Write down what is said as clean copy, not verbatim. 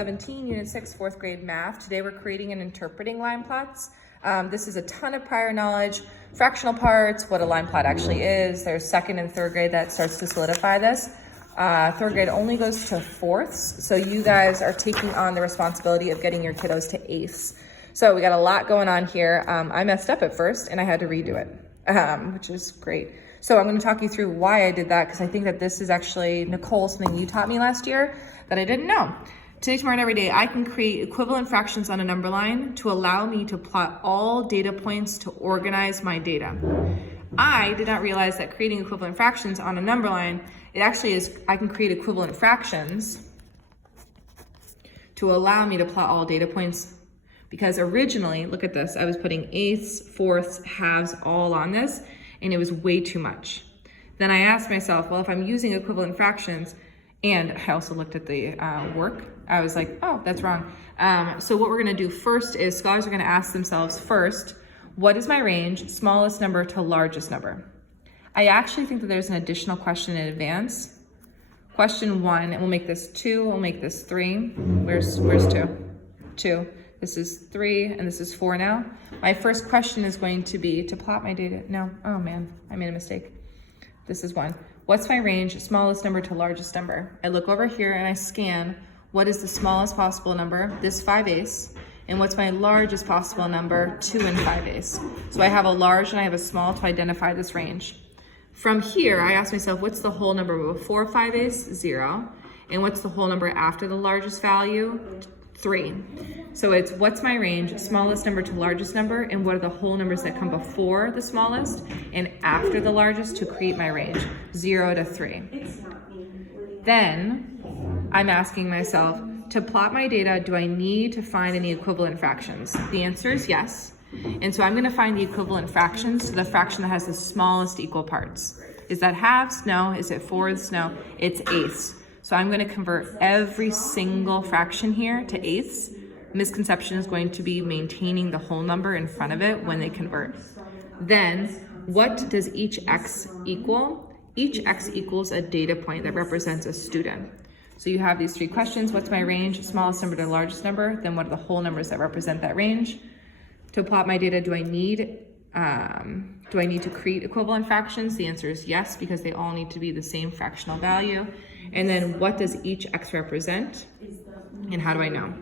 17, Unit 6, 4th grade math. Today we're creating and interpreting line plots. This is a ton of prior knowledge, fractional parts, what a line plot actually is. There's 2nd and 3rd grade that starts to solidify this. 3rd grade only goes to 4ths, so you guys are taking on the responsibility of getting your kiddos to 8ths. So we got a lot going on here. I messed up at first and I had to redo it, which is great. So I'm going to talk you through why I did that, because I think that this is actually, Nicole, something you taught me last year that I didn't know. Today, tomorrow, and every day, I can create equivalent fractions on a number line to allow me to plot all data points to organize my data. I did not realize that creating equivalent fractions on a number line, it actually is, I can create equivalent fractions to allow me to plot all data points, because originally, look at this, I was putting 8ths, 4ths, halves all on this, and it was way too much. Then I asked myself, well, if I'm using equivalent fractions, and I also looked at the work, I was like, oh, that's wrong. So what we're gonna do first is scholars are gonna ask themselves first, what is my range, smallest number to largest number? I actually think that there's an additional question in advance. Question 1, and we'll make this 2, we'll make this 3. Where's 2? 2. This is 3, and this is 4 now. My first question is going to be to plot my data. No, oh man, I made a mistake. This is 1. What's my range, smallest number to largest number? I look over here and I scan what is the smallest possible number, this 5/8, and what's my largest possible number, 2 and 5/8. So I have a large and I have a small to identify this range. From here, I ask myself, what's the whole number before 5/8? 0. And what's the whole number after the largest value? 3. So it's what's my range, smallest number to largest number, and what are the whole numbers that come before the smallest and after the largest to create my range, 0 to 3. Then I'm asking myself, to plot my data, do I need to find any equivalent fractions? The answer is yes. And so I'm gonna find the equivalent fractions to the fraction that has the smallest equal parts. Is that halves? No. Is it 4ths? No. It's 8ths. So I'm going to convert every single fraction here to 8ths. Misconception is going to be maintaining the whole number in front of it when they convert. Then, what does each x equal? Each x equals a data point that represents a student. So you have these 3 questions. What's my range? Smallest number to largest number. Then what are the whole numbers that represent that range? To plot my data, do I need to create equivalent fractions? The answer is yes, because they all need to be the same fractional value. And then what does each x represent? And how do I know?